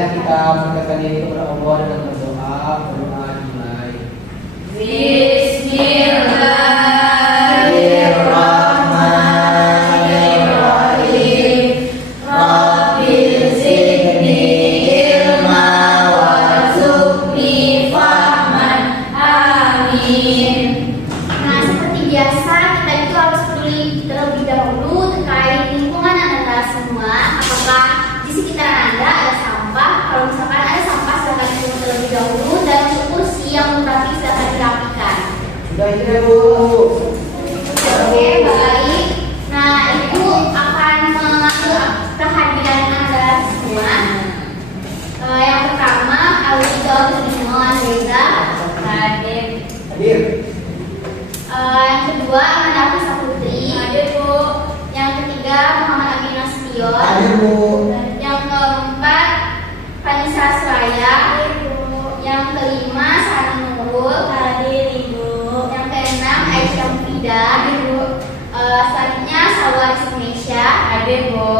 Marilah kita mendekatkan diri kepada Allah dengan berdoa dimulai. Bismillahirrahmanirrahim. Rabbil zidni ilma warzuqni fahman. Amin. Nah, seperti biasa kita itu harus peduli terlebih dahulu terkait lingkungan Anda semua. Apakah di sekitar Anda ada sampah? Kalau misalkan ada sampah, silakan dibuang terlebih dahulu, dan untuk kursi yang murapi silakan dirapikan. Sudah itu Bu. Oke, baik. Nah, Ibu akan mengatur kehadiran Anda semua. Yang pertama, Auditor Seniman Reza hadir. Hadir. Yang kedua, Amanda Afisa Putri. Hadir, Bu. Yang ketiga, Muhammad Amin Nasution. Hadir Bu. Yang keempat, Vanessa Suraya. Hadir, Bu. Yang kelima, Sari Nurul. Hadir, Ibu. Yang keenam, Aisyah Mufida. Hadir, Bu. Selanjutnya, Sawaris Indonesia. Hadir, Bu.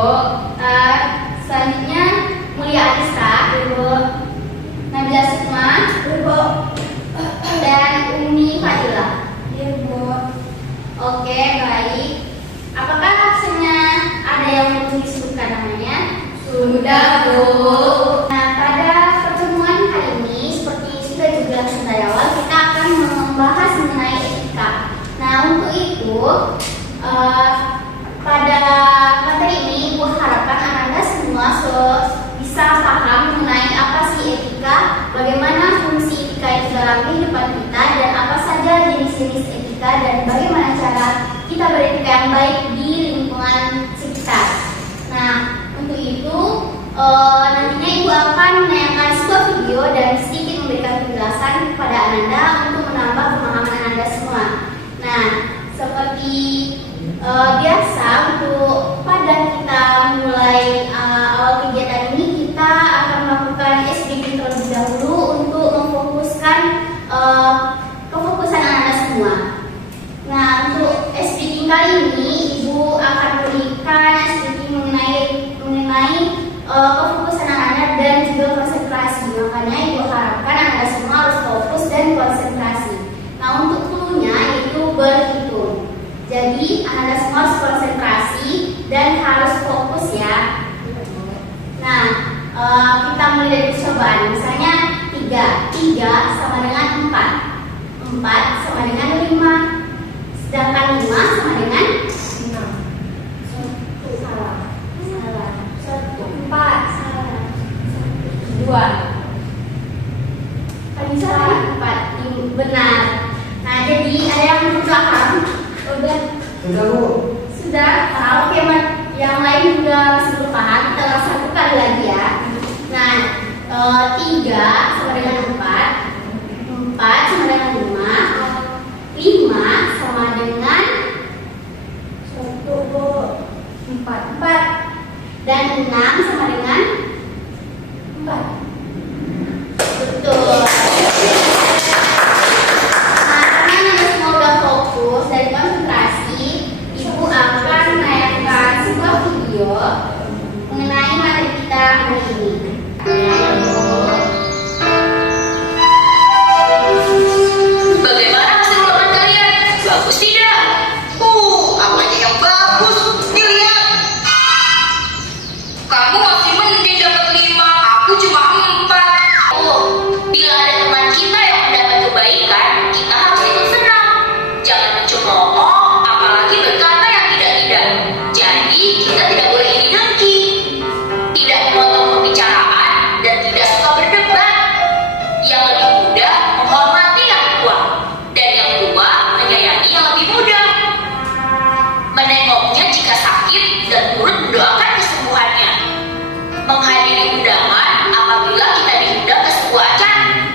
Selanjutnya, Mulia Adisa. Hadir, Bu. Nabila Sukma. Hadir, Bu. Dan Umi Fadilah. Oke, baik. Apakah absennya ada yang belum disebutkan namanya? Sudah, Bu. Nah, pada pertemuan kali ini, seperti sudah dijelaskan dari awal, kita akan membahas mengenai etika. Nah, untuk itu, pada materi ini, Ibu harapkan Anda semua bisa paham mengenai apa sih etika, bagaimana fungsi etika itu dalam kehidupan kita, dan apa saja jenis-jenis etika, dan bagaimana cara kita beretika yang baik di lingkungan sekitar. Nah, untuk itu nantinya Ibu akan menayangkan sebuah video dan sedikit memberikan penjelasan kepada Anda untuk menambah pemahaman Anda semua. Nah, seperti biasa, untuk pada kita mulai awal kegiatan ini, kita akan melakukan SBG terlebih dahulu untuk memfokuskan kefokusan Anda semua. Nah, untuk SBG kali ini, Ibu akan berikan SBG mengenai kefokusan Anda dan juga konsentrasi. Makanya Ibu harapkan Anda semua harus fokus dan konsentrasi. Nah, untuk clue-nya itu berhitung. Jadi Anda semua harus konsentrasi dan harus fokus ya. Nah, kita mulai dari percobaan. Misalnya 3 sama dengan 4, 4 sama dengan 5, sedangkan 5 sama dengan 6. Salah. 4 salah. 2. Tadi salah 4, benar. Nah, jadi ada yang belum paham? Sudah Bu. Sudah? Oke, yang lain juga masih belum paham. Kita ulang satu kali lagi ya. Nah, 3 sama dengan 4, 4 sama dengan 5, 5 sama dengan 4, dan 6 sama dengan 4. Betul. Nah, karena Anda semua udah fokus dan konsentrasi, Ibu akan menayangkan sebuah video mengenai materi kita hari ini. Bagaimana hasil ulangan kalian? Bagus tidak? Apanya yang bagus? Dilihat. Kamu masih mending dapat 5, aku cuma 4. Bila ada teman kita yang mendapat kebaikan, kita harus ikut senang. Jangan mencemooh, apalagi berkata yang tidak-tidak. Jadi, kita tidak boleh iri dengki, tidak memotong pembicaraan, dan tidak suka berdebat. Yang lebih muda menghormati yang tua, dan yang tua menyayangi yang lebih muda. Menengoknya jika sakit dan turut mendoakan kesembuhannya. Menghadiri undangan apabila kita diundang ke sebuah acara.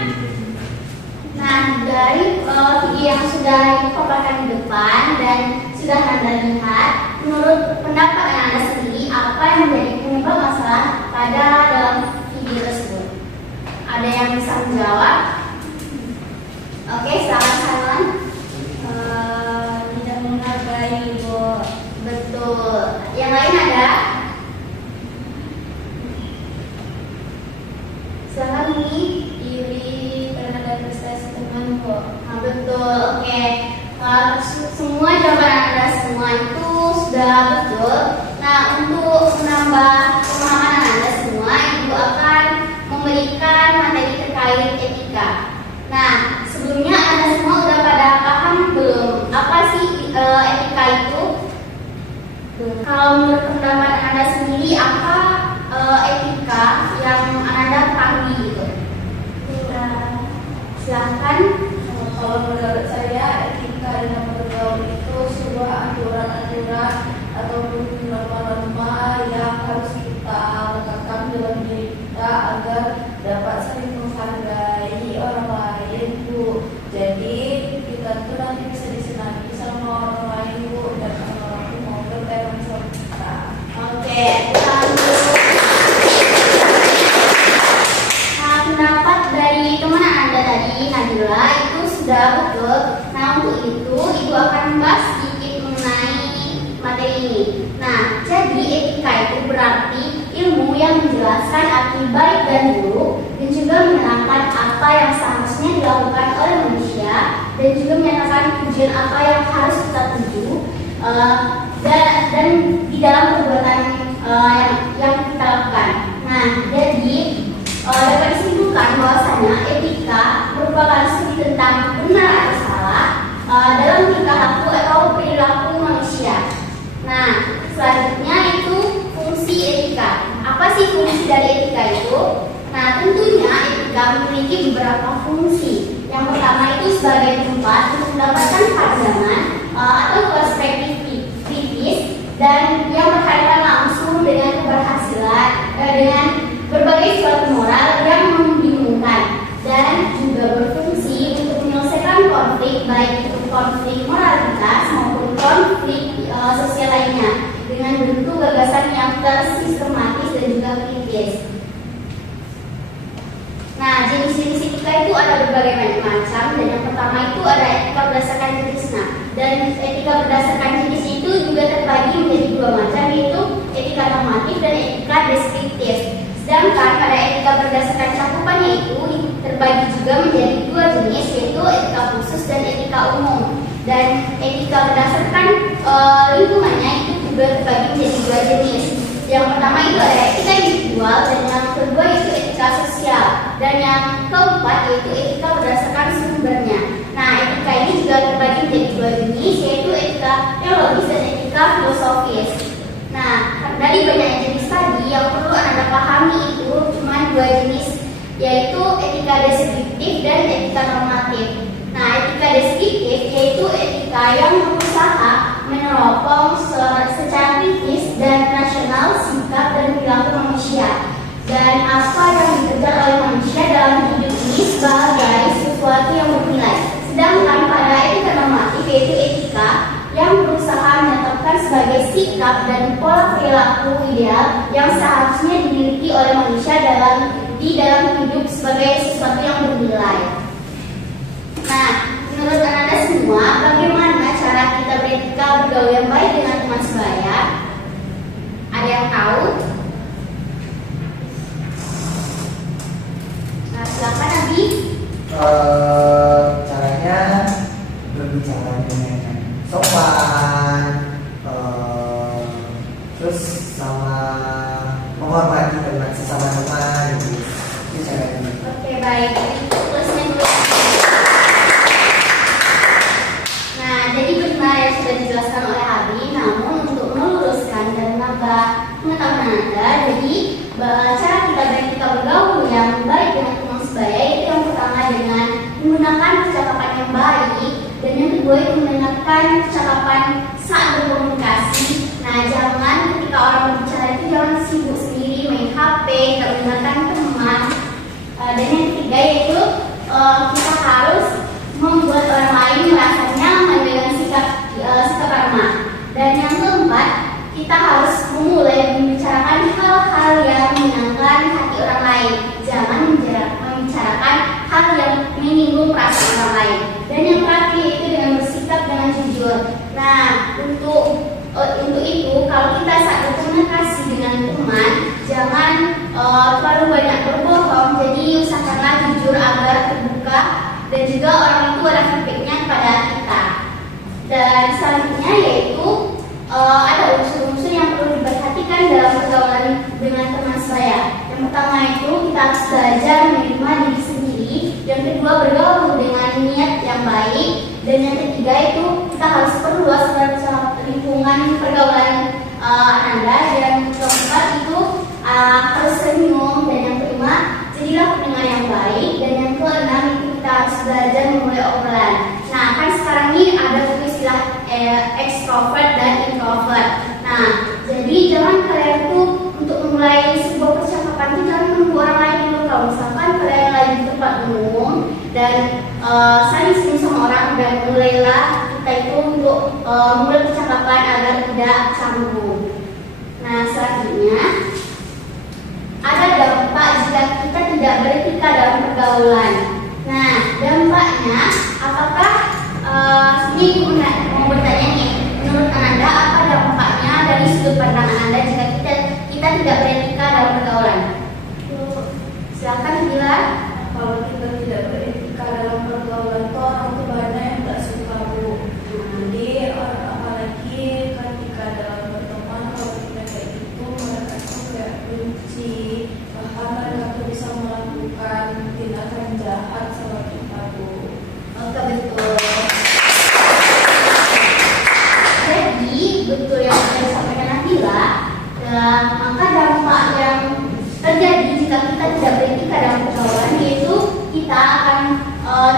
Nah, dari video yang sudah dipaparkan di depan dan sudah Anda lihat, menurut pendapat Anda sendiri, apa yang menjadi penyebab masalah pada dalam video tersebut? Ada yang bisa menjawab? Oke, silakan Salman. Tidak menghargai, Bu. Betul. Yang lain ada? Semua jawaban Anda semua itu sudah betul. Nah, untuk menambah pemahaman Anda semua, Ibu akan memberikan materi terkait etika. Nah, sebelumnya Anda semua sudah pada paham belum apa sih etika itu? Kalau menurut pendapat Anda sendiri, apa etika yang Anda pahami gitu? Silahkan. Kalau menurut saya, etika dalam bergaul itu sebuah aturan-aturan ataupun norma-norma yang harus kita letakkan dalam diri kita agar dapat saling menghargai orang lain, Bu. Jadi kita tuh nanti bisa disenangi sama orang lain, Bu, dan orang itu mau berteman sama kita. Oke, pendapat dari teman Anda tadi, Nadila, itu sudah betul. Nah, untuk itu Ibu akan membahas sedikit mengenai materi ini. Nah, jadi etika itu berarti ilmu yang menjelaskan arti baik dan buruk, dan juga menerangkan apa yang seharusnya dilakukan oleh manusia, dan juga menyatakan tujuan apa yang harus kita tuju, dan di dalam perbuatan yang kita lakukan. Nah, jadi dapat disimpulkan bahwasanya etika merupakan studi tentang benar atau salah dalam tingkah laku atau perilaku manusia. Nah, selanjutnya itu fungsi etika. Apa sih fungsi dari etika itu? Nah, tentunya etika memiliki beberapa fungsi. Yang pertama itu sebagai tempat untuk mendapatkan pandangan atau perspektif kritis dan yang berkaitan langsung dengan keberhasilan dengan berbagai suatu moral yang membingungkan, dan juga berfungsi untuk menyelesaikan konflik, baik itu konflik moralitas maupun konflik sosial lainnya dengan bentuk gagasan yang tersistematis dan juga kritis. Nah, jenis-jenis etika itu ada berbagai macam, dan yang pertama itu ada etika berdasarkan jenis. Nah, dan etika berdasarkan jenis itu juga terbagi menjadi dua macam, yaitu etika normatif dan etika deskriptif. Sedangkan pada etika berdasarkan cakupannya itu terbagi juga menjadi dua jenis, yaitu etika khusus dan etika umum. Dan etika berdasarkan lingkungannya itu juga terbagi menjadi dua jenis. Yang pertama itu ada etika individual, dan yang kedua itu etika sosial, dan yang keempat yaitu etika berdasarkan sumbernya. Nah, etika ini juga terbagi menjadi dua jenis, yaitu etika teologis dan etika filosofis. Nah, dari banyak jenis tadi yang perlu Anda pahami itu cuma dua jenis, yaitu etika deskriptif dan etika normatif. Nah, etika deskriptif yaitu etika yang berusaha meneropong secara kritis dan rasional sikap dan perilaku manusia dan apa yang dikejar oleh manusia dalam hidup ini sebagai sesuatu yang bernilai. Sedangkan pada etika normatif yaitu etika yang berusaha menetapkan sebagai sikap dan pola perilaku ideal yang seharusnya dimiliki oleh manusia di dalam hidup sebagai sesuatu yang bernilai. Nah, menurut Anda semua, bagaimana cara kita beretika bergaul yang baik dengan teman sebaya? Ada yang tahu? Nah, silakan Abi. Caranya berbicara dengan sopan, terus sama menghormati teman sesama teman, gitu. Itu caranya. Oke, baik. Terusnya dulu. Nah, jadi benar yang sudah dijelaskan oleh Abi. Namun untuk meluruskan dan menambah pengetahuan Anda, jadi cara kita beretika bergaul yang baik dengan teman sebaya itu yang pertama dengan menggunakan percakapan yang baik, dan yang kedua itu mendengarkan percakapan saat berkomunikasi. Nah, jangan ketika orang berbicara itu jangan sibuk sendiri main HP, tidak mendengarkan teman. Dan yang ketiga yaitu kita harus membuat orang lain merasa nyaman dengan sikap ramah. Dan yang keempat, kita harus memulai membicarakan hal-hal yang menyenangkan hati orang lain. Jangan membicarakan hal yang menyinggung perasaan orang lain. Dan yang terakhir itu dengan bersikap dengan jujur. Nah, untuk itu kalau kita saat berkomunikasi dengan teman, jangan terlalu banyak berbohong. Jadi usahakanlah jujur agar terbuka, dan juga orang itu ada feedbacknya kepada kita. Dan selanjutnya yaitu ada unsur-unsur yang perlu diperhatikan dalam pergaulan dengan teman saya. Yang pertama itu kita harus belajar menerima diri sendiri. Yang kedua bergaul dengan niat yang baik. Dan yang ketiga itu kita harus perluas lingkungan pergaulan Anda. Dan keempat itu harus senyum. Dan yang kelima jadilah pendengar yang baik. Dan yang keenam itu kita harus belajar memulai obrolan. Nah, kan sekarang ini ada istilah extrovert dan introvert. Nah, jadi jangan kalian tuh untuk memulai sebuah percakapan itu jangan menunggu orang lain dulu. Kalau misalkan kalian lagi di tempat umum dan saling senyum sama orang, dan mulailah kita itu untuk memulai percakapan agar tidak canggung. Nah, selanjutnya ada dampak jika kita tidak beretika dalam pergaulan. Nah, dampaknya apakah ini mau bertanya nih, menurut Anda apa dampaknya dari sudut pandangan Anda jika kita tidak beretika dalam pergaulan? Silakan Bila. Kalau kita tidak beretika dalam pergaulan itu orang tuh banyak yang tidak suka, Bu. Jadi apalagi ketika dalam berteman, kalau kita kayak gitu mereka tuh kayak benci, bahkan mereka tuh bisa melakukan tindakan jahat sama kita, Bu. Oke, betul. Jadi betul yang sudah disampaikan Nabila. Maka dampak yang terjadi jika kita tidak beretika dalam pergaulan yaitu kita akan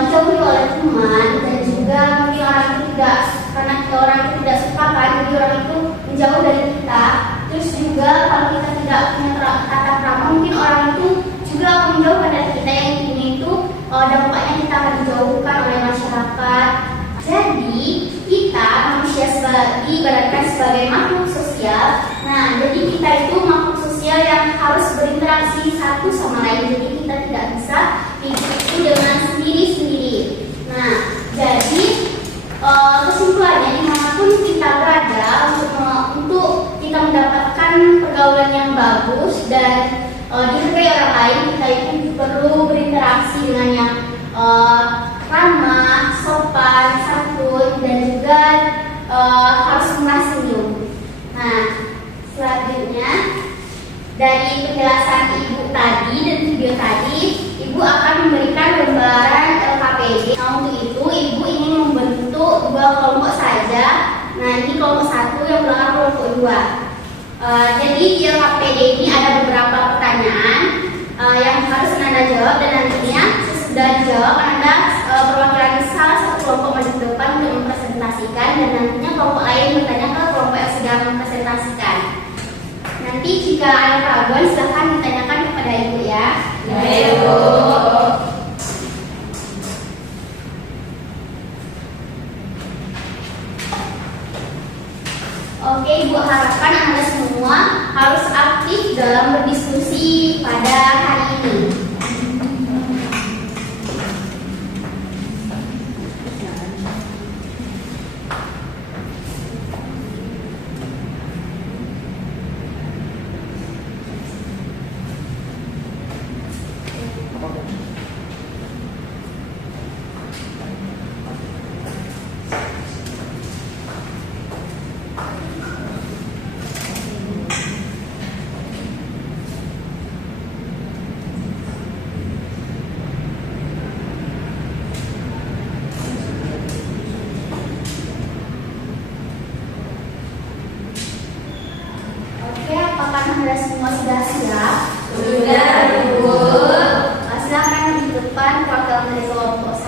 dijauhi oleh teman, dan juga mungkin orang itu tidak, karena orang itu tidak suka kan, jadi orang itu menjauh dari kita. Terus juga kalau kita tidak punya tata krama, mungkin orang itu juga akan menjauhkan dari kita. Yang ini itu dampaknya kita akan dijauhkan oleh masyarakat. Jadi kita manusia ibaratkan sebagai makhluk sosial. Nah, jadi kita itu makhluk sosial yang harus berinteraksi satu sama lain. Jadi kita tidak bisa hidup itu dengan sendiri-sendiri. Nah, jadi kesimpulannya dimanapun kita berada, untuk kita mendapatkan pergaulan yang bagus dan dihargai orang lain, kita itu perlu berinteraksi dengan yang ramah, sopan, santun, dan juga harus murah senyum. Nah, selanjutnya dari penjelasan Ibu tadi dan video tadi, Ibu akan memberikan lembaran LKPD. Nah, untuk itu Ibu ingin membentuk 2 kelompok saja. Nah, ini kelompok 1, yang belakang kelompok 2. Jadi di LKPD ini ada beberapa pertanyaan yang harus Anda jawab, dan nantinya sesudah dijawab Anda perwakilan salah satu kelompok maju ke depan untuk mempresentasikan, dan nantinya kelompok lain bertanya ke kelompok yang sedang mempresentasikan. Nanti jika ada keraguan silahkan ditanyakan kepada Ibu ya. Baik, Bu. Oke, Ibu harapkan Anda semua harus aktif dalam berdiskusi pada hari ini. Oke, apakah Anda semua sudah siap? Sudah, Bu. Silakan di depan perwakilan dari kelompok 1.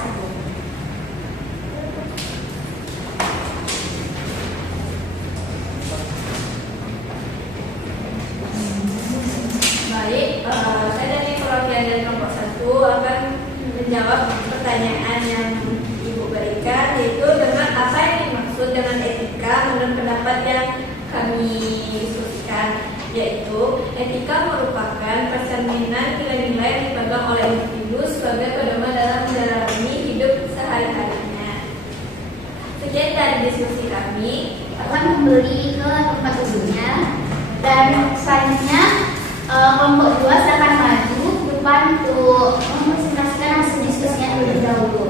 Baik, saya dari perwakilan dari kelompok 1 akan menjawab pertanyaan yang Ibu berikan, yaitu dengan apa yang dimaksud dengan etika menurut pendapat yang kami diskusikan, yaitu etika merupakan percerminan nilai-nilai yang dipegang oleh individu sebagai pedoman dalam menjalani hidup sehari-harinya. Sekian dari diskusi kami. Akan kembali ke tempat duduknya, dan selanjutnya kelompok 2 silakan maju ke depan untuk mempresentasikan hasil diskusinya terlebih dahulu.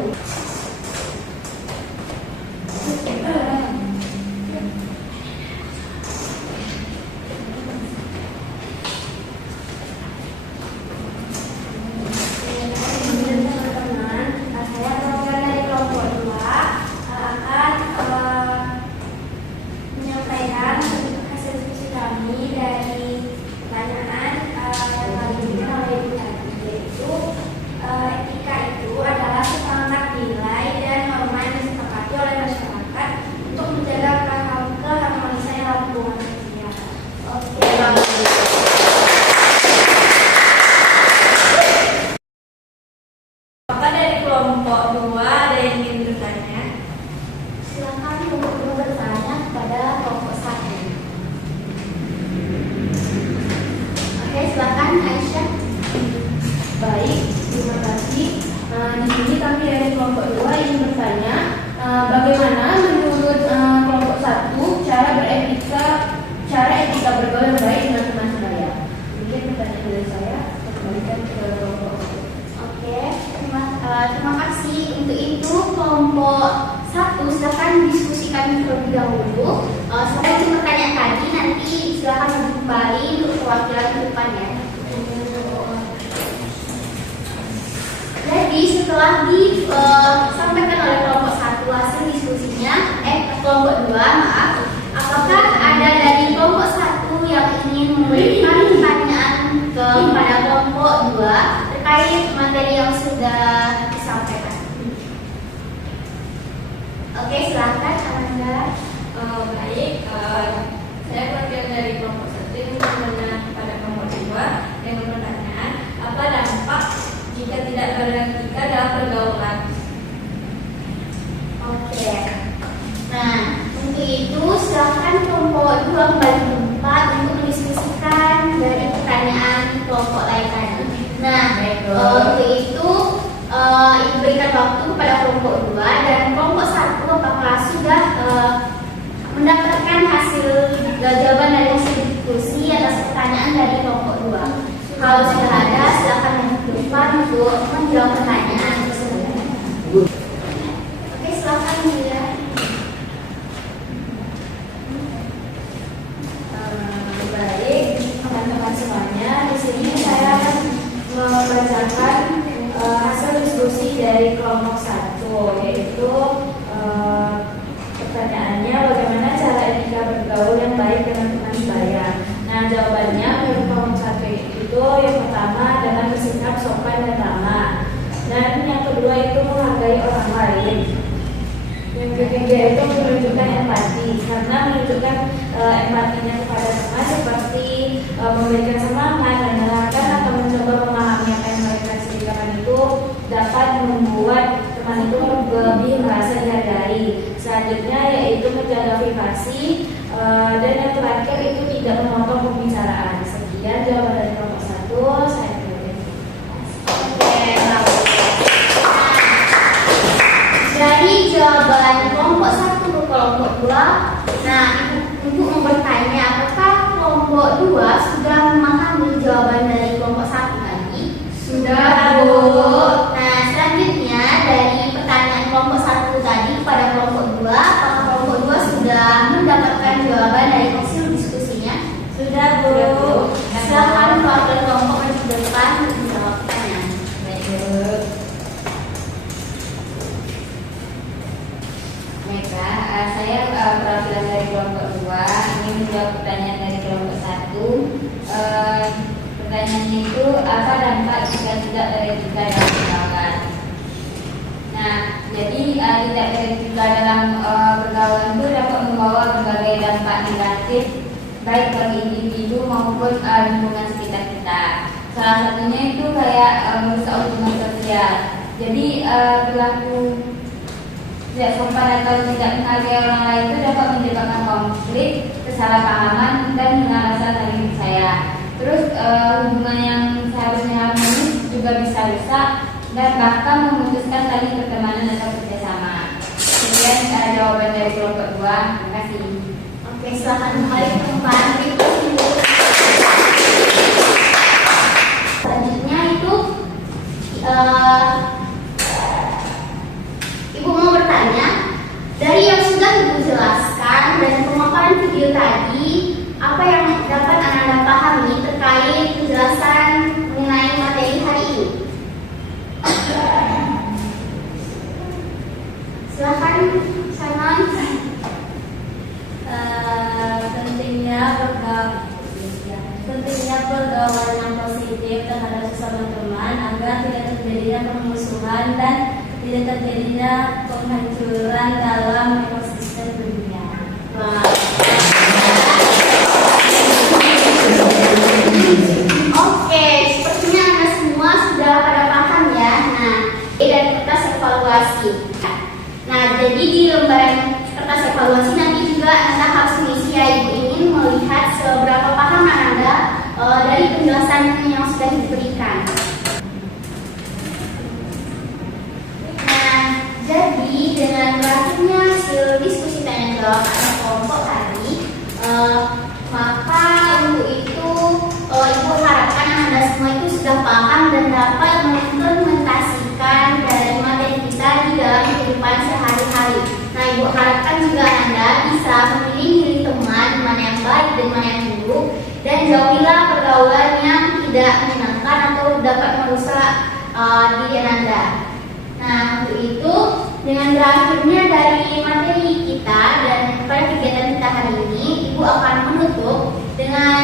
baik, terima kasih. Di sini kami dari kelompok 2 ingin bertanya, bagaimana menurut kelompok 1 cara etika bergaul yang baik dengan teman sebaya? Mungkin pertanyaan dari saya, saya kembalikan ke kelompok 1. Oke, terima kasih. Untuk itu kelompok 1 silakan diskusikan terlebih dahulu. Setelah itu pertanyaan tadi nanti silakan kembali untuk perwakilan ke depannya. Jadi setelah disampaikan oleh kelompok 1 hasil diskusinya, kelompok 2 maaf, apakah ada dari kelompok 1 yang ingin memberikan pertanyaan kepada kelompok 2 terkait materi yang sudah disampaikan? Oke, silakan Amanda. Baik, saya perwakilan dari kelompok 1 yang bertanya kepada kelompok 2 dengan pertanyaan, apa dampak jika tidak beretika dalam pergaulan? Oke. Nah, untuk itu silakan kelompok 2 kembali ke tempat untuk mendiskusikan dari pertanyaan kelompok lain tadi. Nah, untuk itu diberikan waktu kepada kelompok 2 dan kelompok 1 apakah sudah mendapatkan hasil jawaban dari hasil diskusi atas pertanyaan dari kelompok 2. Kalau sudah ada, silakan ke depan untuk menjawab pertanyaan tersebut. Oke, silakan Yulia. Baik, teman-teman semuanya, di sini saya akan membacakan hasil diskusi dari kelompok 1, yaitu pertanyaannya bagaimana cara etika bergaul yang baik dengan teman sebaya. Nah, jawabannya menurut kelompok 1 itu yang pertama adalah bersikap sopan dan ramah, dan yang kedua itu menghargai orang lain. Yang ketiga itu menunjukkan empati, karena menunjukkan empatinya kepada teman seperti memberikan semangat, mendengarkan atau mencoba memahami apa yang mereka ceritakan itu dapat membuat teman itu lebih merasa dihargai. Selanjutnya yaitu menjaga privasi, dan yang terakhir itu tidak memotong pembicaraan. Sekian jawaban dari kelompok 1. Saya kembali. Oke, bagus. Dari jawaban kelompok 1 ke kelompok 2, nah untuk mau bertanya apakah kelompok 2 sudah memahami jawaban dari kelompok 1 tadi? Sudah, Bu. Nah, selanjutnya dari pertanyaan kelompok 1 tadi kepada kelompok 2, apakah kelompok 2 sudah mendapatkan jawaban dari hasil diskusinya? Sudah, Bu. Silakan wakil kelompok maju ke depan untuk menjawab pertanyaan. Baik, Bu. Baiklah, saya perwakilan dari kelompok 2 ingin menjawab pertanyaan dari kelompok 1. Pertanyaannya itu apa dampak jika tidak beretika dalam pergaulan? Nah, jadi tidak beretika dalam pergaulan itu dapat membawa berbagai dampak negatif baik bagi individu maupun lingkungan sekitar kita. Salah satunya itu kayak merusak hubungan sosial. Jadi berlaku tidak sopan atau tidak menghargai orang lain itu dapat menyebabkan konflik, kesalahpahaman, dan dengan rasa saling percaya. Terus hubungan yang seharusnya harmonis juga bisa rusak dan bahkan memutuskan tali pertemanan atau kerjasama. Kemudian jawaban dari kelompok 2. Terima kasih. Oke, silakan kembali ke tempat. Selanjutnya itu Ibu mau bertanya, dari yang sudah Ibu jelaskan dan pemaparan video tadi, apa yang dapat Anda pahami terkait penjelasan mengenai materi hari ini? Silakan, Simon. Pentingnya pergaulan yang positif terhadap sesama teman agar tidak terjadinya permusuhan dan tidak terjadinya penghancuran dalam ekosistem dunia. Oke, sepertinya Anda semua sudah pada paham ya. Nah, dan kertas evaluasi. Nah, jadi di lembaran kertas evaluasi nanti juga Anda harus mengisi ya. Ibu ingin melihat seberapa paham Anda dari penjelasan yang sudah diberikan. Jadi dengan berakhirnya hasil diskusi tanya jawab anak kelompok tadi, maka untuk itu Ibu harapkan Anda semua itu sudah paham dan dapat mengimplementasikan dari materi kita di dalam kehidupan sehari-hari. Nah, Ibu harapkan juga Anda bisa memilih teman mana yang baik dan mana yang buruk, dan jauhilah pergaulan yang tidak menyenangkan atau dapat merusak diri Anda. Nah, untuk itu dengan berakhirnya dari materi kita dan pada kegiatan kita hari ini, Ibu akan menutup dengan